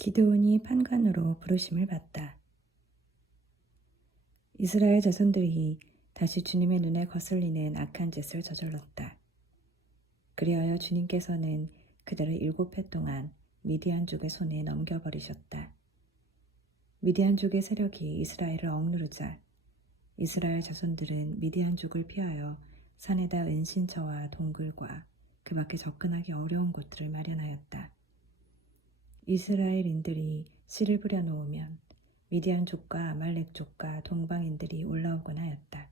기드온이 판관으로 부르심을 받다. 이스라엘 자손들이 다시 주님의 눈에 거슬리는 악한 짓을 저질렀다. 그리하여 주님께서는 그들을 7해 동안 미디안족의 손에 넘겨버리셨다. 미디안족의 세력이 이스라엘을 억누르자 이스라엘 자손들은 미디안족을 피하여 산에다 은신처와 동굴과 그 밖에 접근하기 어려운 곳들을 마련하였다. 이스라엘인들이 씨를 뿌려놓으면 미디안족과 아말렉족과 동방인들이 올라오곤 하였다.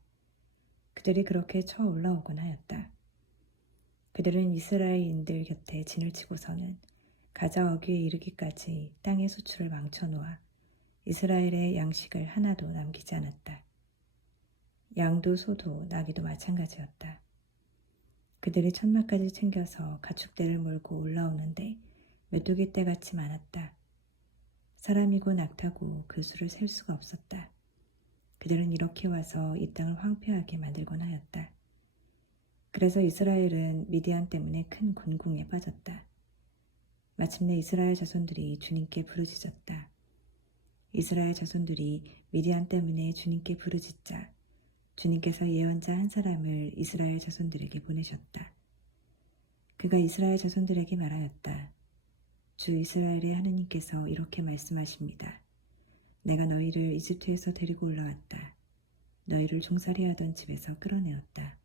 그들이 그렇게 쳐 올라오곤 하였다. 그들은 이스라엘인들 곁에 진을 치고서는 가자 어귀에 이르기까지 땅의 수출을 망쳐놓아 이스라엘의 양식을 하나도 남기지 않았다. 양도 소도 나귀도 마찬가지였다. 그들이 천막까지 챙겨서 가축대를 몰고 올라오는데 메뚜기 떼같이 많았다. 사람이고 낙타고 그 수를 셀 수가 없었다. 그들은 이렇게 와서 이 땅을 황폐하게 만들곤 하였다. 그래서 이스라엘은 미디안 때문에 큰 곤궁에 빠졌다. 마침내 이스라엘 자손들이 주님께 부르짖었다. 이스라엘 자손들이 미디안 때문에 주님께 부르짖자 주님께서 예언자 한 사람을 이스라엘 자손들에게 보내셨다. 그가 이스라엘 자손들에게 말하였다. 주 이스라엘의 하느님께서 이렇게 말씀하십니다. 내가 너희를 이집트에서 데리고 올라왔다. 너희를 종살이하던 집에서 끌어내었다.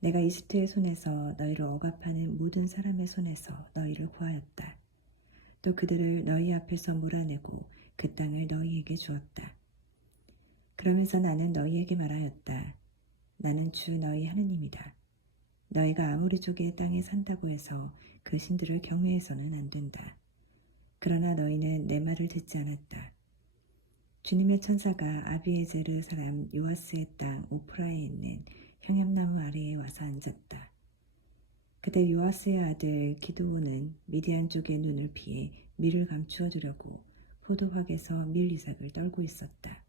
내가 이집트의 손에서 너희를 억압하는 모든 사람의 손에서 너희를 구하였다. 또 그들을 너희 앞에서 몰아내고 그 땅을 너희에게 주었다. 그러면서 나는 너희에게 말하였다. 나는 주 너희 하느님이다. 너희가 아모리족의 땅에 산다고 해서 그 신들을 경외해서는 안 된다. 그러나 너희는 내 말을 듣지 않았다. 주님의 천사가 아비에제르 사람 요아스의 땅 오프라에 있는 향염나무 아래에 와서 앉았다. 그때 요아스의 아들 기드온은 미디안 쪽의 눈을 피해 밀을 감추어 두려고 포도박에서 밀 이삭을 떨고 있었다.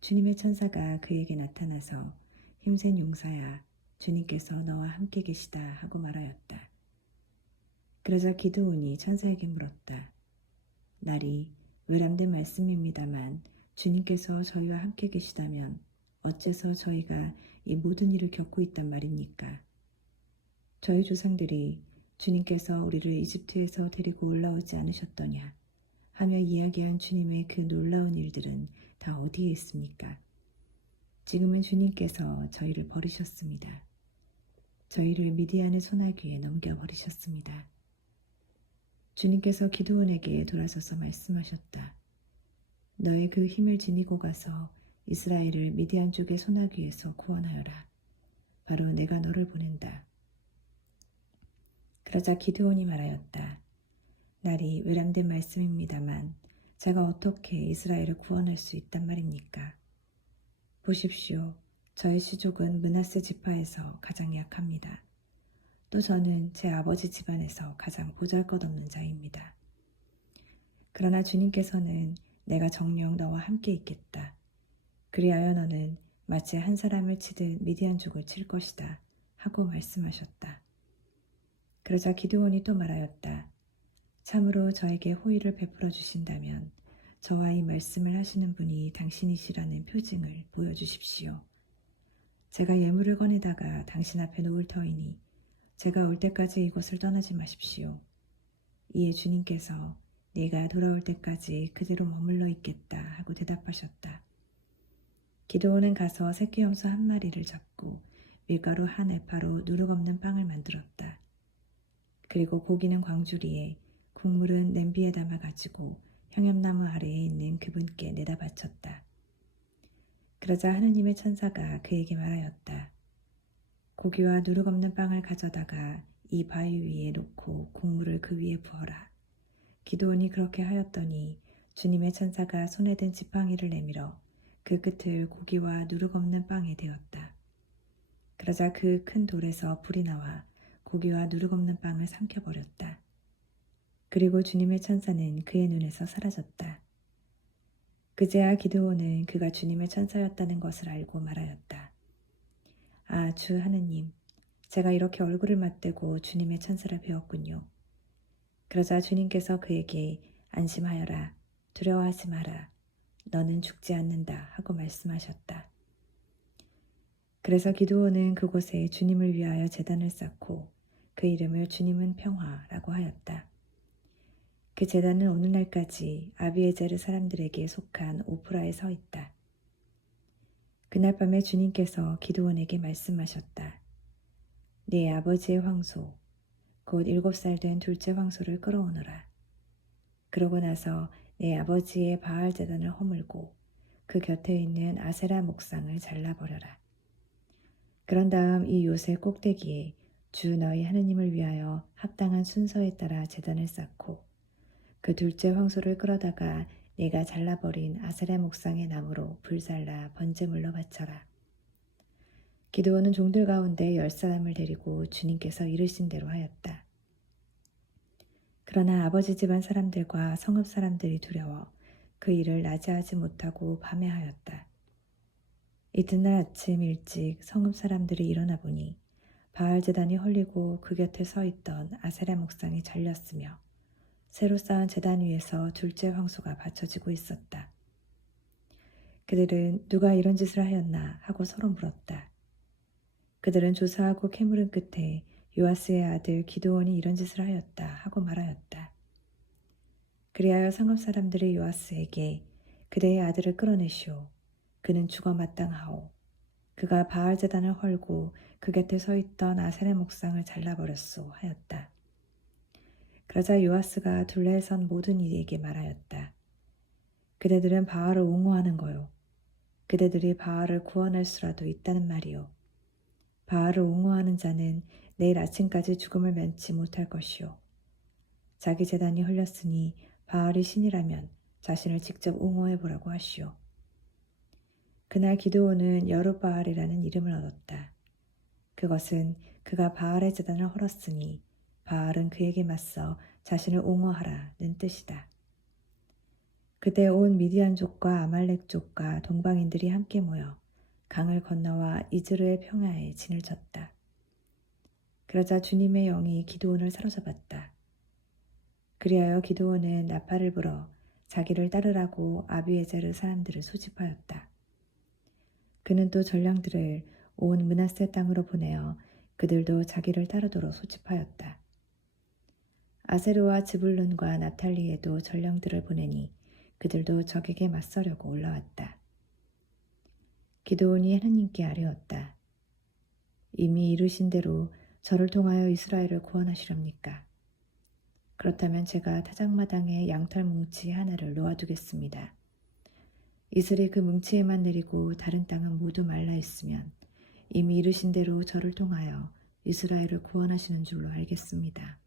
주님의 천사가 그에게 나타나서 힘센 용사야, 주님께서 너와 함께 계시다 하고 말하였다. 그러자 기드온이 천사에게 물었다. 날이 외람된 말씀입니다만 주님께서 저희와 함께 계시다면 어째서 저희가 이 모든 일을 겪고 있단 말입니까? 저희 조상들이 주님께서 우리를 이집트에서 데리고 올라오지 않으셨더냐 하며 이야기한 주님의 그 놀라운 일들은 다 어디에 있습니까? 지금은 주님께서 저희를 버리셨습니다. 저희를 미디안의 손아귀에 넘겨버리셨습니다. 주님께서 기드온에게 돌아서서 말씀하셨다. 너의 그 힘을 지니고 가서 이스라엘을 미디안 쪽의 손아귀에서 구원하여라. 바로 내가 너를 보낸다. 그러자 기드온이 말하였다. 날이 외람된 말씀입니다만 제가 어떻게 이스라엘을 구원할 수 있단 말입니까? 보십시오. 저희 시족은 므낫세 지파에서 가장 약합니다. 또 저는 제 아버지 집안에서 가장 보잘것없는 자입니다. 그러나 주님께서는 내가 정녕 너와 함께 있겠다. 그리하여 너는 마치 한 사람을 치듯 미디안족을 칠 것이다 하고 말씀하셨다. 그러자 기드온이 또 말하였다. 참으로 저에게 호의를 베풀어 주신다면 저와 이 말씀을 하시는 분이 당신이시라는 표징을 보여주십시오. 제가 예물을 꺼내다가 당신 앞에 놓을 터이니 제가 올 때까지 이곳을 떠나지 마십시오. 이에 주님께서 네가 돌아올 때까지 그대로 머물러 있겠다 하고 대답하셨다. 기드온은 가서 새끼염소 1마리를 잡고 밀가루 1에파로 누룩 없는 빵을 만들었다. 그리고 고기는 광주리에 국물은 냄비에 담아가지고 향염나무 아래에 있는 그분께 내다 바쳤다. 그러자 하느님의 천사가 그에게 말하였다. 고기와 누룩 없는 빵을 가져다가 이 바위 위에 놓고 국물을 그 위에 부어라. 기드온이 그렇게 하였더니 주님의 천사가 손에 든 지팡이를 내밀어 그 끝을 고기와 누룩 없는 빵에 대었다. 그러자 그 큰 돌에서 불이 나와 고기와 누룩 없는 빵을 삼켜버렸다. 그리고 주님의 천사는 그의 눈에서 사라졌다. 그제야 기드온은 그가 주님의 천사였다는 것을 알고 말하였다. 아, 주 하느님, 제가 이렇게 얼굴을 맞대고 주님의 천사를 배웠군요. 그러자 주님께서 그에게 안심하여라. 두려워하지 마라. 너는 죽지 않는다 하고 말씀하셨다. 그래서 기드온은 그곳에 주님을 위하여 제단을 쌓고 그 이름을 주님은 평화라고 하였다. 그 제단은 오늘날까지 아비에제르 사람들에게 속한 오프라에 서 있다. 그날 밤에 주님께서 기드온에게 말씀하셨다. 네 아버지의 황소, 곧 7살 된 둘째 황소를 끌어오너라. 그러고 나서 내 아버지의 바알 제단을 허물고 그 곁에 있는 아세라 목상을 잘라버려라. 그런 다음 이 요새 꼭대기에 주 너희 하느님을 위하여 합당한 순서에 따라 제단을 쌓고 그 둘째 황소를 끌어다가 내가 잘라버린 아세라 목상의 나무로 불살라 번제물로 바쳐라. 기드온은 종들 가운데 10사람을 데리고 주님께서 이르신 대로 하였다. 그러나 아버지 집안 사람들과 성읍 사람들이 두려워 그 일을 낮에 하지 못하고 밤에 하였다. 이튿날 아침 일찍 성읍 사람들이 일어나 보니 바알 제단이 헐리고 그 곁에 서 있던 아세라 목상이 잘렸으며 새로 쌓은 제단 위에서 둘째 황소가 받쳐지고 있었다. 그들은 누가 이런 짓을 하였나 하고 서로 물었다. 그들은 조사하고 캐물은 끝에 요아스의 아들 기드온이 이런 짓을 하였다 하고 말하였다. 그리하여 성읍 사람들이 요아스에게 그대의 아들을 끌어내시오. 그는 죽어 마땅하오. 그가 바알 제단을 헐고 그 곁에 서 있던 아세라 목상을 잘라버렸소 하였다. 그러자 요아스가 둘레에 선 모든 이에게 말하였다. 그대들은 바알을 옹호하는 거요. 그대들이 바알을 구원할 수라도 있다는 말이요. 바알을 옹호하는 자는 내일 아침까지 죽음을 면치 못할 것이요. 자기 제단이 흘렸으니 바알이 신이라면 자신을 직접 옹호해보라고 하시오. 그날 기드온은 여룻바알이라는 이름을 얻었다. 그것은 그가 바알의 제단을 헐었으니 바알은 그에게 맞서 자신을 옹호하라는 뜻이다. 그때 온 미디안족과 아말렉족과 동방인들이 함께 모여 강을 건너와 이즈르의 평야에 진을 쳤다. 그러자 주님의 영이 기드온을 사로잡았다. 그리하여 기드온은 나팔을 불어 자기를 따르라고 아비에제르 사람들을 소집하였다. 그는 또 전령들을 온 므낫세 땅으로 보내어 그들도 자기를 따르도록 소집하였다. 아세르와 즈불룬과 납탈리에도 전령들을 보내니 그들도 적에게 맞서려고 올라왔다. 기드온이 하느님께 아뢰었다. 이미 이르신 대로 저를 통하여 이스라엘을 구원하시렵니까? 그렇다면 제가 타작마당에 양털 뭉치 하나를 놓아두겠습니다. 이슬이 그 뭉치에만 내리고 다른 땅은 모두 말라 있으면 이미 이르신 대로 저를 통하여 이스라엘을 구원하시는 줄로 알겠습니다.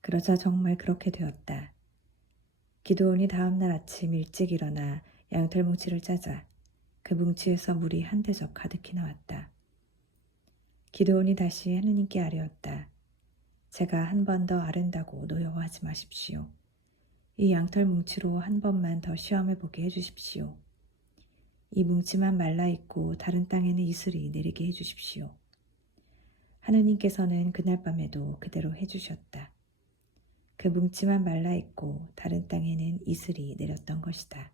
그러자 정말 그렇게 되었다. 기드온이 다음 날 아침 일찍 일어나 양털 뭉치를 짜자 그 뭉치에서 물이 한 대접 가득히 나왔다. 기드온이 다시 하느님께 아뢰었다. 제가 한 번 더 아른다고 노여워하지 마십시오. 이 양털 뭉치로 한 번만 더 시험해보게 해주십시오. 이 뭉치만 말라있고 다른 땅에는 이슬이 내리게 해주십시오. 하느님께서는 그날 밤에도 그대로 해주셨다. 그 뭉치만 말라있고 다른 땅에는 이슬이 내렸던 것이다.